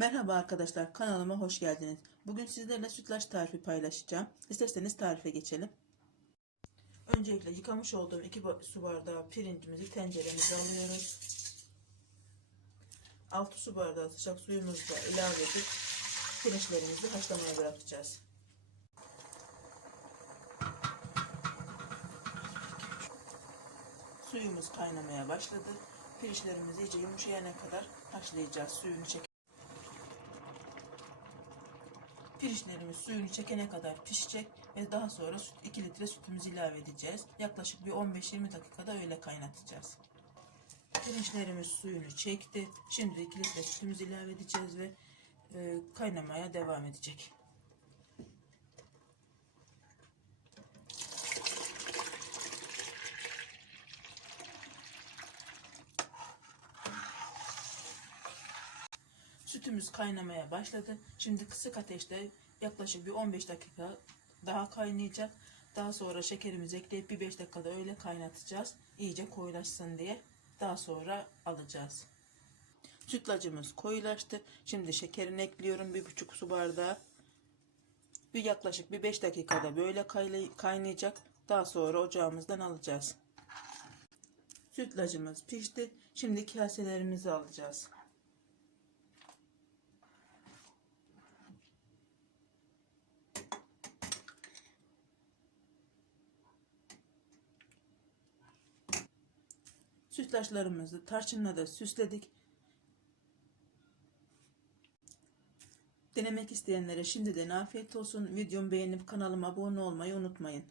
Merhaba arkadaşlar kanalıma hoş geldiniz. Bugün sizlerle sütlaç tarifi paylaşacağım. İsterseniz tarife geçelim. Öncelikle yıkamış olduğum 2 su bardağı pirincimizi tenceremize alıyoruz. 6 su bardağı sıcak suyumuzu da ilave edip pirinçlerimizi haşlamaya bırakacağız. Suyumuz kaynamaya başladı. Pirinçlerimizi iyice yumuşayana kadar haşlayacağız. Suyunu çek Pirinçlerimiz suyunu çekene kadar pişecek ve daha sonra süt, 2 litre sütümüzü ilave edeceğiz. Yaklaşık bir 15-20 dakikada öyle kaynatacağız. Pirinçlerimiz suyunu çekti. Şimdi 2 litre sütümüzü ilave edeceğiz ve e, kaynamaya devam edecek. Sütümüz kaynamaya başladı. Şimdi kısık ateşte yaklaşık bir 15 dakika daha kaynayacak. Daha sonra şekerimizi ekleyip bir 5 dakikada öyle kaynatacağız. İyice koyulaşsın diye. Daha sonra alacağız. Sütlacımız koyulaştı. Şimdi şekerini ekliyorum. Bir buçuk su bardağı. Bir yaklaşık bir 5 dakikada böyle kaynayacak. Daha sonra ocağımızdan alacağız. Sütlacımız pişti. Şimdi kaselerimizi alacağız. Sütlaçlarımızı tarçınla da süsledik. Denemek isteyenlere şimdiden afiyet olsun. Videomu beğenip kanalıma abone olmayı unutmayın.